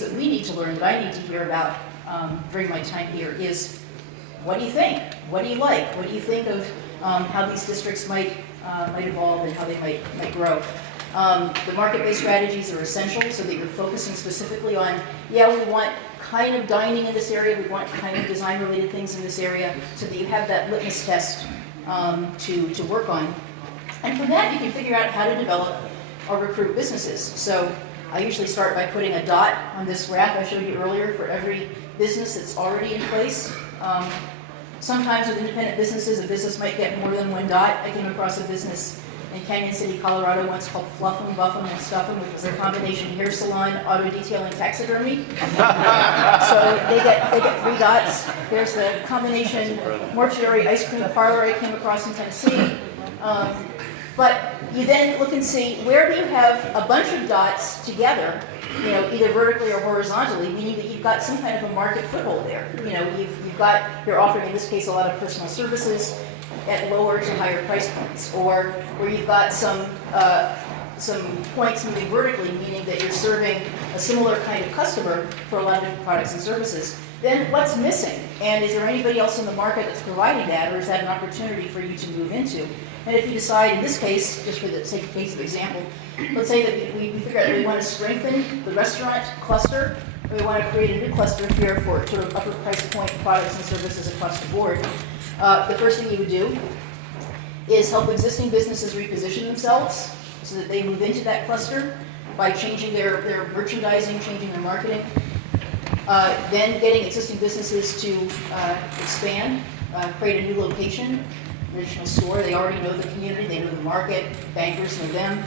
that we need to learn, that I need to hear about during my time here is, what do you think? What do you like? What do you think of how these districts might evolve and how they might grow? The market-based strategies are essential so that you're focusing specifically on, yeah, we want kind of dining in this area, we want kind of design-related things in this area, so that you have that litmus test to work on. And from that, you can figure out how to develop or recruit businesses. So I usually start by putting a dot on this graph I showed you earlier for every business that's already in place. Sometimes with independent businesses, a business might get more than one dot. I came across a business in Canyon City, Colorado once called Fluff 'em, Buff 'em, and Stuff 'em, which was their combination hair salon, auto detailing, taxidermy. So they get 3 dots. There's the combination mortuary ice cream parlor I came across in Tennessee. But you then look and see, where do you have a bunch of dots together, either vertically or horizontally, meaning that you've got some kind of a market foothold there. You're offering, in this case, a lot of personal services at lower to higher price points, or where you've got some points moving vertically, meaning that you're serving a similar kind of customer for a lot of different products and services. Then what's missing? And is there anybody else in the market that's providing that, or is that an opportunity for you to move into? And if you decide, in this case, just for the sake of case of example, let's say that we figure out that we want to strengthen the restaurant cluster, or we want to create a new cluster here for sort of upper price point products and services across the board. The first thing you would do is help existing businesses reposition themselves so that they move into that cluster by changing their merchandising, changing their marketing. Then getting existing businesses to expand, create a new location, additional store. They already know the community, they know the market, bankers know them.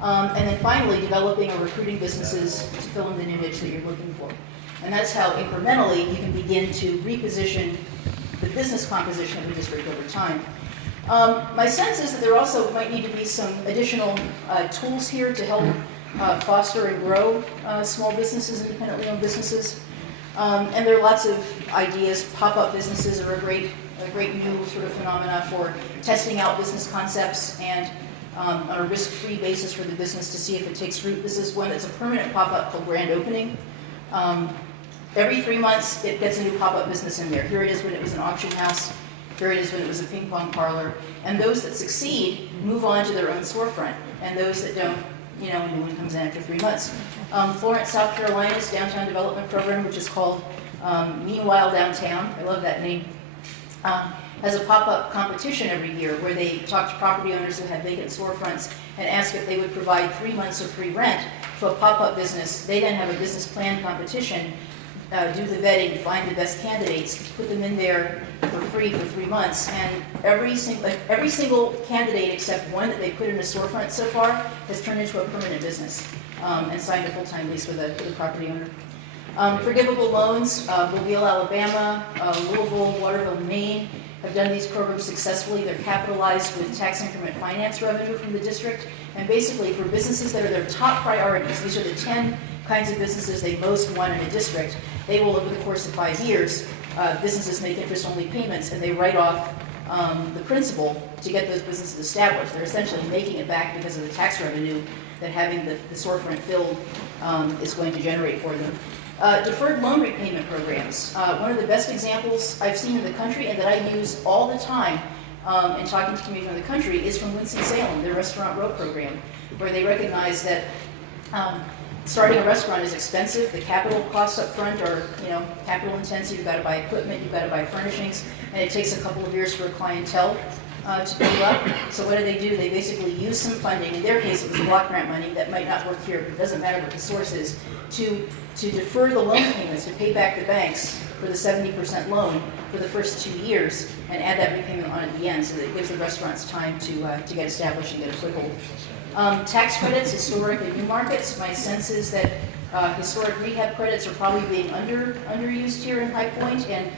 And then finally, developing or recruiting businesses to fill in the new niche that you're looking for. And that's how incrementally you can begin to reposition the business composition of the district over time. My sense is that there also might need to be some additional tools here to help foster and grow small businesses, independently owned businesses. And there are lots of ideas. Pop-up businesses are a great new sort of phenomena for testing out business concepts and on a risk-free basis for the business to see if it takes root. This is one that's a permanent pop-up called Grand Opening. Every 3 months, it gets a new pop-up business in there. Here it is when it was an auction house. Here it is when it was a ping pong parlor. And those that succeed move on to their own storefront. And those that don't, a new one comes in after 3 months. Florence, South Carolina's downtown development program, which is called Meanwhile Downtown, I love that name, has a pop-up competition every year where they talk to property owners who have vacant storefronts and ask if they would provide 3 months of free rent to a pop-up business. They then have a business plan competition, do the vetting, find the best candidates, put them in there for free for 3 months, and every single candidate except one that they put in a storefront so far has turned into a permanent business and signed a full-time lease with a property owner. Forgivable loans, Mobile, Alabama, Louisville, Waterville, Maine, have done these programs successfully. They're capitalized with tax increment finance revenue from the district. And basically, for businesses that are their top priorities, these are the 10 kinds of businesses they most want in a district, they will, over the course of 5 years, businesses make interest-only payments, and they write off the principal to get those businesses established. They're essentially making it back because of the tax revenue that having the storefront filled is going to generate for them. Deferred loan repayment programs. One of the best examples I've seen in the country and that I use all the time in talking to communities in the country is from Winston-Salem, their Restaurant Row program, where they recognize that starting a restaurant is expensive. The capital costs up front are, capital intensive. You've got to buy equipment, you've got to buy furnishings, and it takes a couple of years for a clientele to build up. So what do? They basically use some funding. In their case, it was block grant money that might not work here, but it doesn't matter what the source is, to defer the loan payments, to pay back the banks for the 70% loan for the first 2 years and add that repayment on at the end so that it gives the restaurants time to get established and get a foothold. Tax credits, historic and new markets. My sense is that historic rehab credits are probably being underused here in High Point, and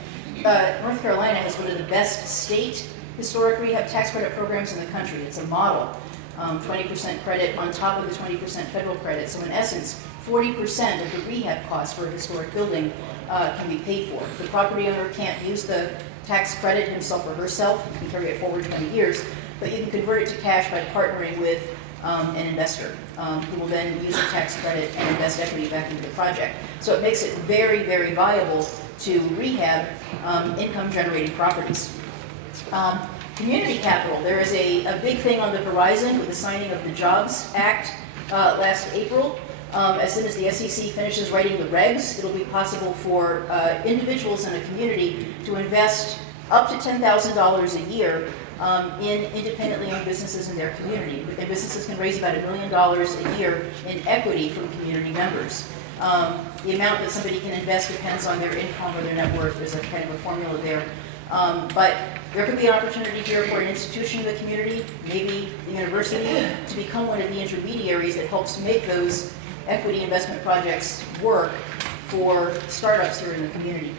North Carolina has one of the best state historic rehab tax credit programs in the country. It's a model, 20% credit on top of the 20% federal credit. So in essence, 40% of the rehab costs for a historic building can be paid for. The property owner can't use the tax credit himself or herself. You can carry it forward 20 years, but you can convert it to cash by partnering with an investor who will then use the tax credit and invest equity back into the project. So it makes it very, very viable to rehab income-generating properties. Community capital, there is a big thing on the horizon with the signing of the Jobs Act last April. As soon as the SEC finishes writing the regs, it'll be possible for individuals in a community to invest up to $10,000 a year in independently owned businesses in their community. And businesses can raise about $1 million a year in equity from community members. The amount that somebody can invest depends on their income or their net worth. There's a kind of a formula there. But there could be an opportunity here for an institution in the community, maybe the university, to become one of the intermediaries that helps make those equity investment projects work for startups here in the community.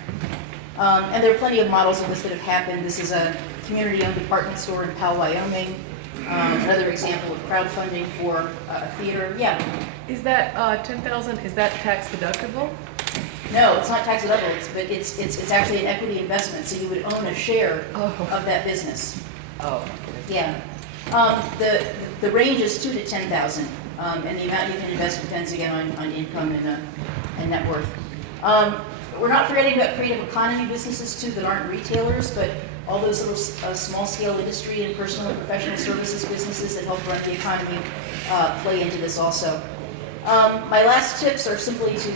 And there are plenty of models of this that have happened. This is a community-owned department store in Powell, Wyoming. Another example of crowdfunding for a theater. Yeah. Is that $10,000? Is that tax deductible? No, it's not tax deductible, but it's actually an equity investment, so you would own a share of that business. Oh. Yeah. The range is $2,000 to $10,000, and the amount you can invest depends again on income and net worth. We're not forgetting about creative economy businesses too that aren't retailers, but all those little small-scale industry and personal and professional services businesses that help run the economy play into this also. My last tips are simply to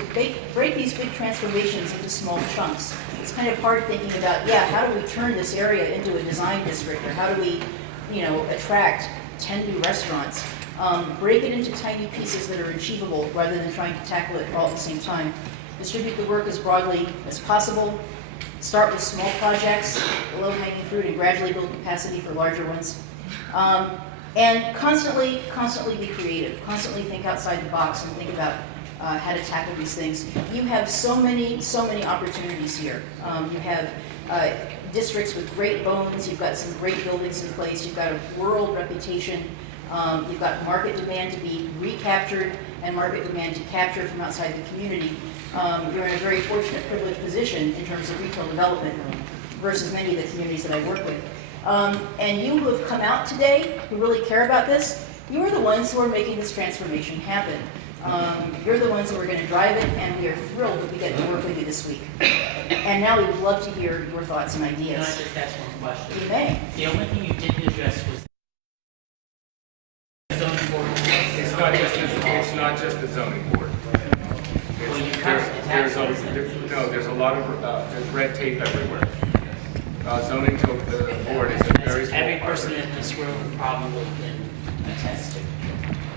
break these big transformations into small chunks. It's kind of hard thinking about, how do we turn this area into a design district, or how do we, attract 10 new restaurants? Break it into tiny pieces that are achievable rather than trying to tackle it all at the same time. Distribute the work as broadly as possible. Start with small projects, low-hanging fruit, and gradually build capacity for larger ones. And constantly be creative. Constantly think outside the box and think about how to tackle these things. You have so many opportunities here. You have districts with great bones. You've got some great buildings in place. You've got a world reputation. You've got market demand to be recaptured and market demand to capture from outside the community. You're in a very fortunate, privileged position in terms of retail development versus many of the communities that I work with. And you who have come out today, who really care about this, you are the ones who are making this transformation happen. You're the ones who are going to drive it, and we are thrilled that we get to work with you this week. And now we would love to hear your thoughts and ideas. Can I just ask one question? You may. The only thing you didn't address was the zoning board. It's not just the zoning board. Well, you covered the tax. There's a lot of there's red tape everywhere. Zoning to the board is a very small Every part. person in this room probably can attest to.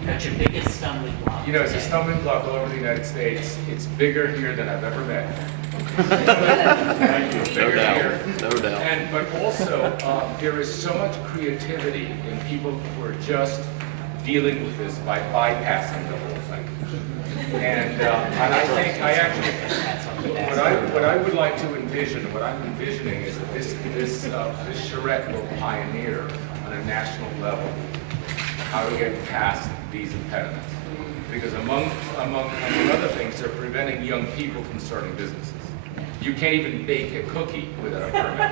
That's your biggest stumbling block. It's a stumbling block all over the United States. It's bigger here than I've ever met. Thank you. Bigger here. No doubt. But also, there is so much creativity in people who are just dealing with this by bypassing the whole thing. And I think what I would like to envision, what I'm envisioning is that this charrette will pioneer on a national level how to get past these impediments. Because among other things, they're preventing young people from starting businesses. You can't even bake a cookie without a permit.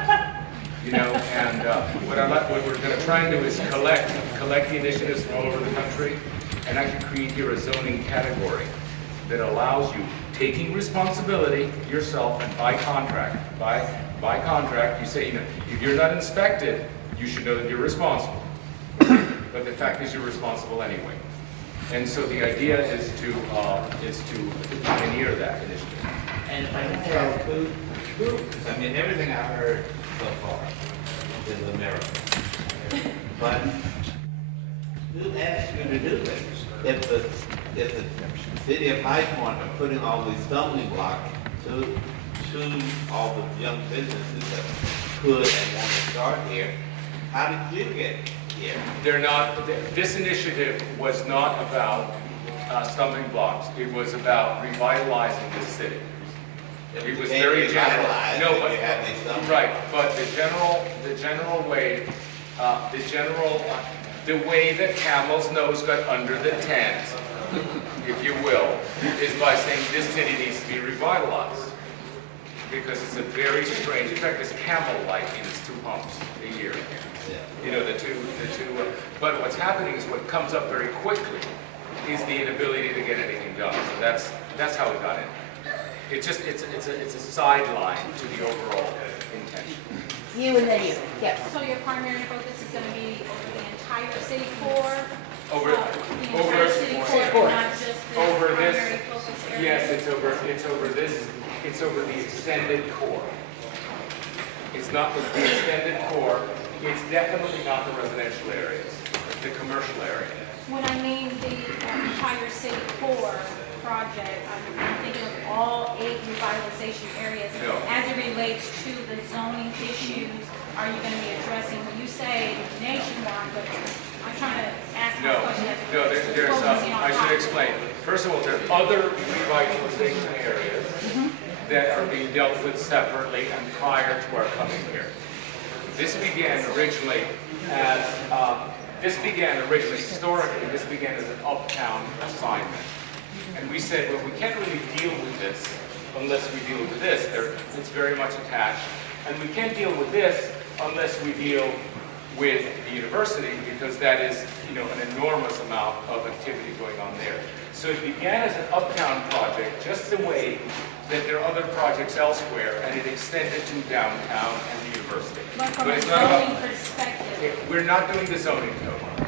And what we're going to try and do is collect the initiatives from all over the country and actually create here a zoning category that allows you taking responsibility yourself, and by contract, you say, if you're not inspected, you should know that you're responsible. But the fact is, you're responsible anyway. And so the idea is to pioneer that initiative. And if I can So, everything I've heard so far is a miracle. But who asked you to do this? If the city of High Point are putting all these stumbling blocks to all the young businesses that could and want to start here, how did you get here? They're not. This initiative was not about stumbling blocks. It was about revitalizing the city. It was very general. No, but right. But the general way, the way that Camel's nose got under the tent, if you will, is by saying this city needs to be revitalized. because it's a very strange, in fact, it's camel-like in its 2 homes a year. You know, the two, but what's happening is what comes up very quickly is the inability to get anything done. So that's how it got in. It's just, it's a sideline to the overall intention. You and then you, yeah. So your primary focus is going to be over the entire city core? Over, The entire city core, not just the over this, primary focus area? yes, it's over the extended core. It's not the extended core, it's definitely not the residential areas, it's the commercial area. When I mean the entire city core project, I'm thinking of all 8 revitalization areas. No. As it relates to the zoning issues, are you going to be addressing, when you say nationwide, but I'm trying to ask my No, question as it no, relates to there's, focusing on I should Rockland. explain. First of all, there are other revitalization areas that are being dealt with separately and prior to our coming here. This began originally historically, this began as an uptown assignment. And we said, well, we can't really deal with this unless we deal with this. It's very much attached. And we can't deal with this unless we deal with the university, because that is, you know, an enormous amount of activity going on there. So it began as an uptown project, just the way that there are other projects elsewhere, and it extended to downtown and the university. But from a it's not about- zoning perspective, We're not doing the zoning code.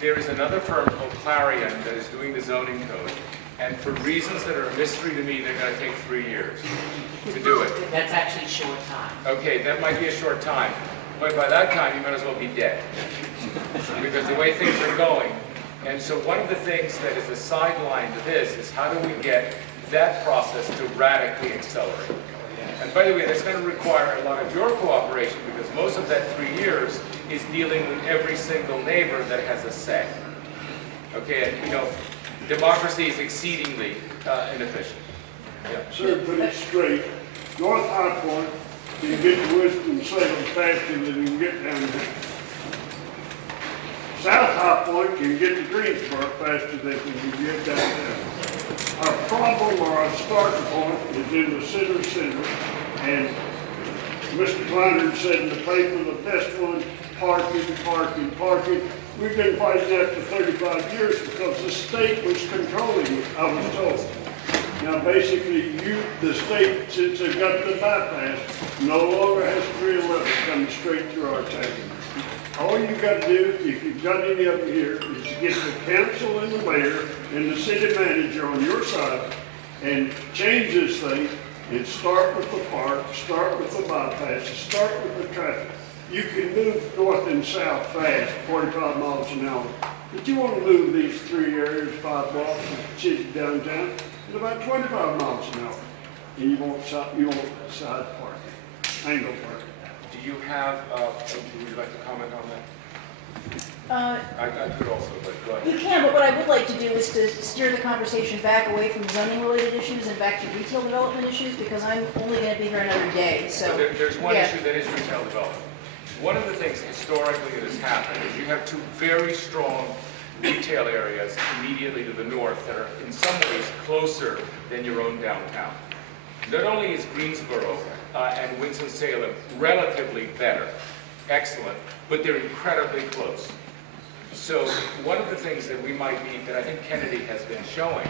There is another firm called Clarion that is doing the zoning code, and for reasons that are a mystery to me, they're going to take 3 years to do it. That's actually short time. Okay, that might be a short time, but by that time, you might as well be dead. Because the way things are going. And so one of the things that is a sideline to this is how do we get that process to radically accelerate? And by the way, that's going to require a lot of your cooperation, because most of that 3 years is dealing with every single neighbor that has a say. Okay, and you know, democracy is exceedingly inefficient. Yeah. Sir, put it straight. North High Point can get to Winston-Salem faster than you can get down there. South High Point can get to Greensboro faster than you can get down there. Our problem or our starting point is in the center, and Mr. Kleiner said in the paper, the best one, parking. We've been fighting that for 35 years because the state was controlling it, I was told. Now, basically, the state, since they got the bypass, no longer has 311 coming straight through our town. All you got to do, if you've got any of them here, is to get the council and the mayor and the city manager on your side and change this thing and start with the park, start with the bypass, start with the traffic. You can move north and south fast, 45 miles an hour. But you want to move these 3 areas, 5 blocks of city downtown, at about 25 miles an hour. And you want side parking, angle parking. Do you have, would you like to comment on that? I could also, but go ahead. You can, but what I would like to do is to steer the conversation back away from zoning-related issues and back to retail development issues, because I'm only going to be here another day, so. So there's one yeah. issue that is retail development. One of the things historically that has happened is you have 2 very strong retail areas immediately to the north that are in some ways closer than your own downtown. Not only is Greensboro and Winston-Salem relatively better, excellent, but they're incredibly close. So one of the things that we might be, that I think Kennedy has been showing,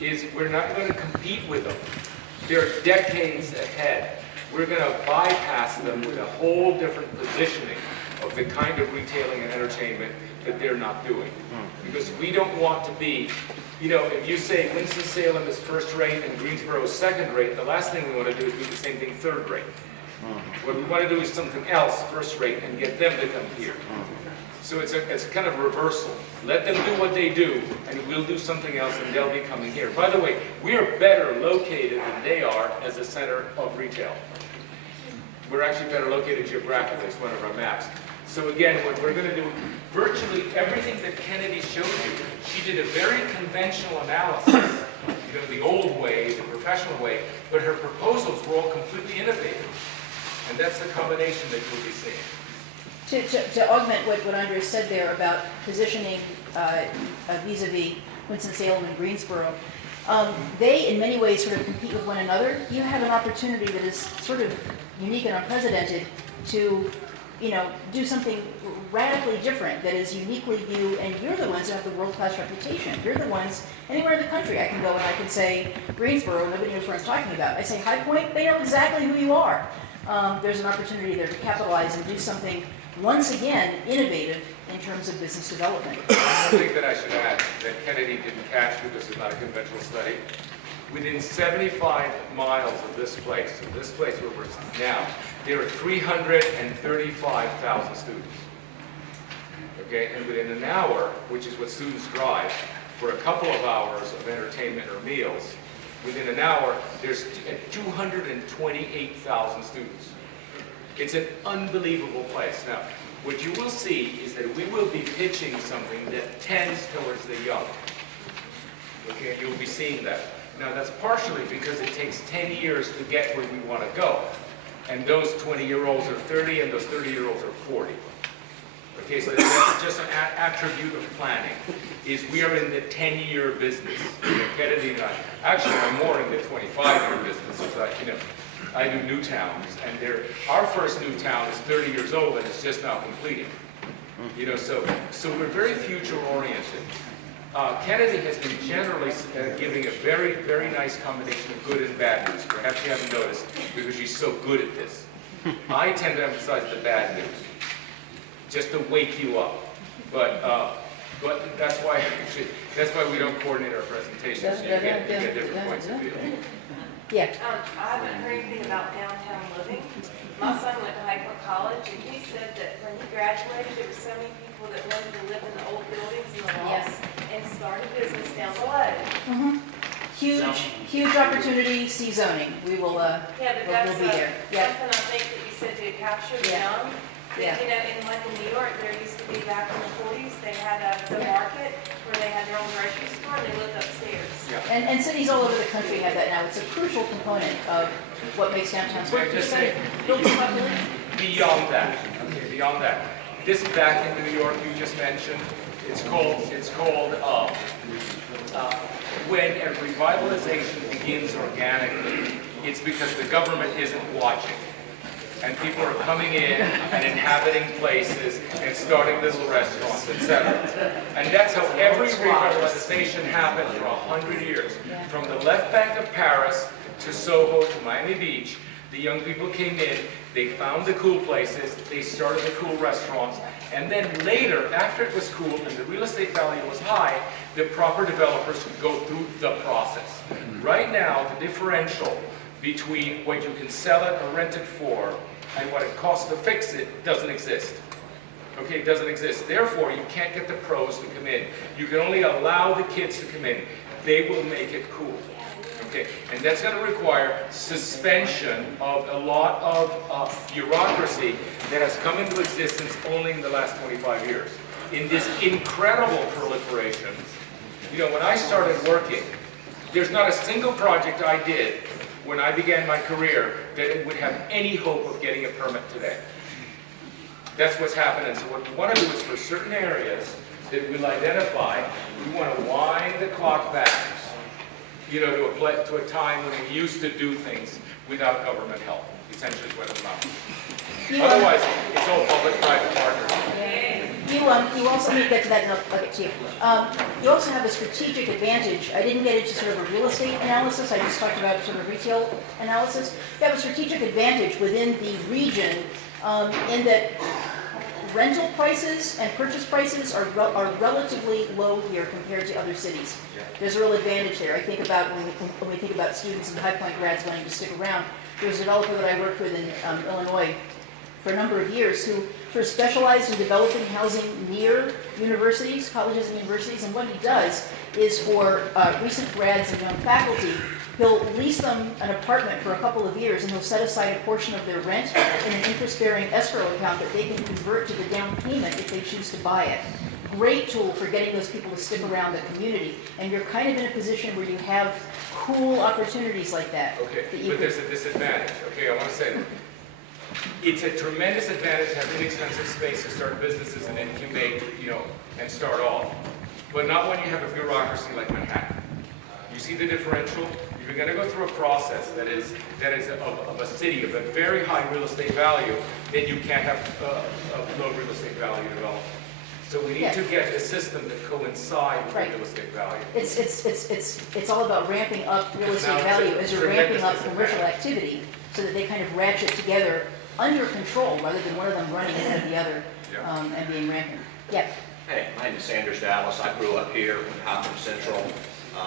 is we're not going to compete with them. They're decades ahead. We're going to bypass them with a whole different positioning of the kind of retailing and entertainment that they're not doing. Because we don't want to be, you know, if you say Winston-Salem is first rate and Greensboro is second rate, the last thing we want to do is do the same thing third rate. What we want to do is something else first rate and get them to come here. So it's kind of reversal. Let them do what they do, and we'll do something else, and they'll be coming here. By the way, we are better located than they are as a center of retail. We're actually better located geographically. It's one of our maps. So again, what we're going to do, virtually everything that Kennedy showed you, she did a very conventional analysis, you know, the old way, the professional way, but her proposals were all completely innovative. And that's the combination that you'll be seeing. To augment what Andres said there about positioning vis-a-vis Winston-Salem and Greensboro, They, in many ways, sort of compete with one another. You have an opportunity that is sort of unique and unprecedented to, do something radically different that is uniquely you, and you're the ones who have the world-class reputation. You're the ones, anywhere in the country I can go and I can say Greensboro, nobody knows what I'm talking about. I say High Point, they know exactly who you are. There's an opportunity there to capitalize and do something, once again, innovative in terms of business development. One thing that I should add that Kennedy didn't catch because it's not a conventional study, within 75 miles of this place where we're now, there are 335,000 students. Okay, and within an hour, which is what students drive, for a couple of hours of entertainment or meals, within an hour, there's 228,000 students. It's an unbelievable place. Now, what you will see is that we will be pitching something that tends towards the young. Okay, you'll be seeing that. Now, that's partially because it takes 10 years to get where we want to go. And those 20-year-olds are 30, and those 30-year-olds are 40. Okay, so that's just an attribute of planning, is we are in the 10-year business. Kennedy and I, actually, I'm more in the 25-year business, but, I do new towns, and our first new town is 30 years old, and it's just now completing. So we're very future-oriented. Kennedy has been generally giving a very, very nice combination of good and bad news. Perhaps you haven't noticed, because she's so good at this. I tend to emphasize the bad news, just to wake you up. But that's why we don't coordinate our presentations. You get different points of view. Yeah. I haven't heard anything about downtown living. My son went to High Point College, and he said that when he graduated, there were so many people that wanted to live in the old buildings and the lofts and start a business down below. Huge opportunity, see zoning. We will, Yeah, but that's we'll be there. Yeah. something I think that you said to capture the Yeah. young. Yeah. In New York, there used to be back in the 40s, they had the market where they had their own grocery store and they lived upstairs. Yeah. And cities all over the country have that now. It's a crucial component of what makes downtowns work. Just You've got to build the population. Beyond that, this back in New York you just mentioned, it's called when a revitalization begins organically, it's because the government isn't watching. And people are coming in and inhabiting places and starting little restaurants, etc. And that's how every revitalization happened for 100 years. From the left bank of Paris to Soho to Miami Beach, the young people came in, they found the cool places, they started the cool restaurants, and then later, after it was cool and the real estate value was high, the proper developers could go through the process. Right now, the differential between what you can sell it or rent it for and what it costs to fix it doesn't exist. Okay, it doesn't exist. Therefore, you can't get the pros to come in. You can only allow the kids to come in. They will make it cool. Okay, and that's going to require suspension of a lot of bureaucracy that has come into existence only in the last 25 years. In this incredible proliferation, when I started working, there's not a single project I did when I began my career that it would have any hope of getting a permit today. That's what's happening. So what we want to do is for certain areas that we'll identify, we want to wind the clock back, to a time when we used to do things without government help. Essentially is what it's about. Otherwise, it's all public-private partnership. You also, let me get to that and I'll get to you. You also have a strategic advantage. I didn't get into sort of a real estate analysis. I just talked about sort of retail analysis. You have a strategic advantage within the region in that rental prices and purchase prices are relatively low here compared to other cities. There's a real advantage there. I think about when we think about students and High Point grads wanting to stick around. There was a developer that I worked with in Illinois for a number of years who sort of specialized in developing housing near universities, colleges and universities, and what he does is for recent grads and young faculty, he'll lease them an apartment for a couple of years and he'll set aside a portion of their rent in an interest-bearing escrow account that they can convert to the down payment if they choose to buy it. Great tool for getting those people to stick around the community, and you're kind of in a position where you have cool opportunities like that. Okay, but there's a disadvantage. Okay, I want to say that. It's a tremendous advantage to have inexpensive space to start businesses and incubate, and start off. But not when you have a bureaucracy like Manhattan. You see the differential? If you're gonna go through a process that is of a city of a very high real estate value, then you can't have a low real estate value development. So we need to get a system that coincides with Right. real estate value. It's all about ramping up real estate Now, value it's as you're ramping up tremendous commercial disadvantage. activity, so that they kind of ratchet together under control, rather than one of them running ahead of the other, Yeah. and being rampant. Yeah, Hey, my name is Sanders Dallas. I grew up here in Highland Central.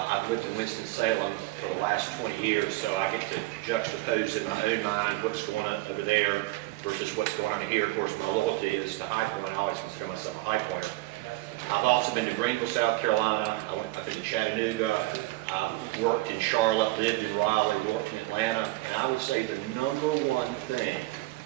I've lived in Winston-Salem for the last 20 years, so I get to juxtapose in my own mind what's going on over there versus what's going on here. Of course, my loyalty is to High Point. I always consider myself a High Pointer. I've also been to Greenville, South Carolina. I've been to Chattanooga. I've worked in Charlotte, lived in Raleigh, worked in Atlanta. And I would say the number one thing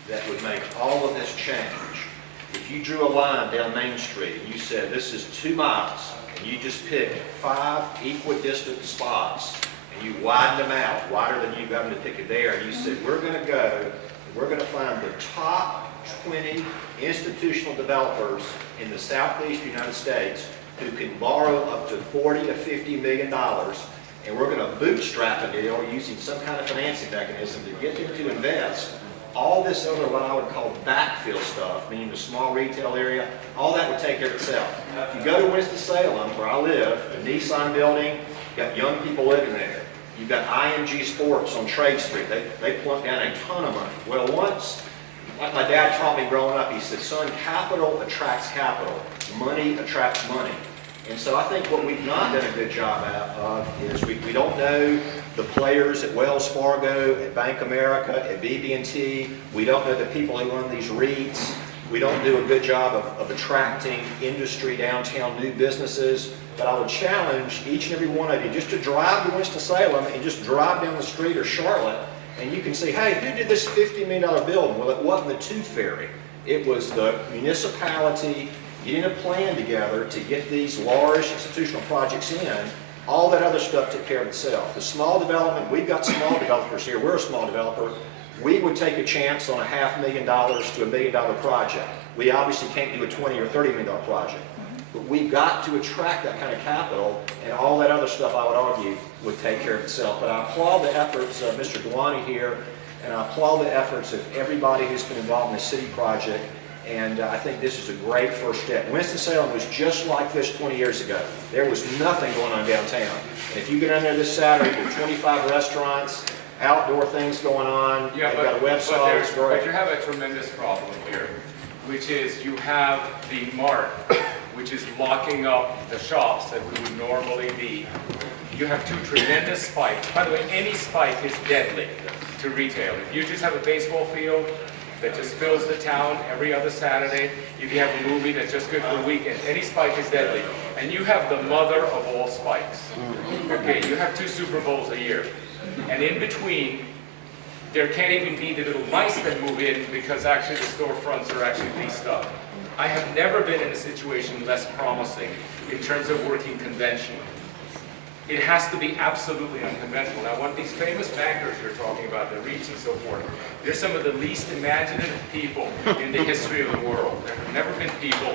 that would make all of this change, if you drew a line down Main Street and you said this is 2 miles, and you just picked 5 equidistant spots and you widened them out, wider than you got them to pick it there, and you said we're going to go, and we're going to find the top 20 institutional developers in the Southeast United States who can borrow up to $40 to $50 million, and we're going to bootstrap a deal using some kind of financing mechanism to get them to invest. All this other, what I would call backfill stuff, meaning the small retail area, all that would take care of itself. If you go to Winston-Salem, where I live, the Nissan building, you've got young people living there. You've got IMG Sports on Trade Street. They plunk down a ton of money. Well, once, like my dad taught me growing up, he said, son, capital attracts capital. Money attracts money. And so I think what we've not done a good job of is we don't know the players at Wells Fargo, at Bank America, at BB&T. We don't know the people who run these REITs. We don't do a good job of attracting industry downtown, new businesses. But I would challenge each and every one of you just to drive to Winston-Salem and just drive down the street or Charlotte, and you can see, hey, who did this $50 million building? Well, it wasn't the Tooth Fairy. It was the municipality getting a plan together to get these large institutional projects in. All that other stuff took care of itself. The small development, we've got small developers here. We're a small developer. We would take a chance on a $500,000 to $1 million project. We obviously can't do a $20 or $30 million project. But we've got to attract that kind of capital, and all that other stuff, I would argue, would take care of itself. But I applaud the efforts of Mr. Dewani here, and I applaud the efforts of everybody who's been involved in the city project. And I think this is a great first step. Winston-Salem was just like this 20 years ago. There was nothing going on downtown. And if you get in there this Saturday, there are 25 restaurants, outdoor things going on. Yeah, They've got a website, it's great. But you have a tremendous problem here, which is you have the mart, which is locking up the shops that we would normally be. You have 2 tremendous spikes. By the way, any spike is deadly to retail. If you just have a baseball field that just fills the town every other Saturday, if you have a movie that's just good for the weekend, any spike is deadly. And you have the mother of all spikes. Okay, you have 2 Super Bowls a year. And in between, there can't even be the little mice that move in because actually the storefronts are actually leased up. I have never been in a situation less promising in terms of working conventionally. It has to be absolutely unconventional. Now, one of these famous bankers you're talking about, the REITs and so forth, they're some of the least imaginative people in the history of the world. There have never been people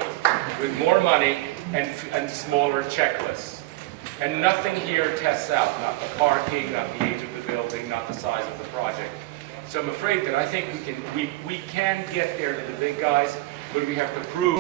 with more money and smaller checklists. And nothing here tests out, not the parking, not the age of the building, not the size of the project. So I'm afraid that I think we can get there to the big guys, but we have to prove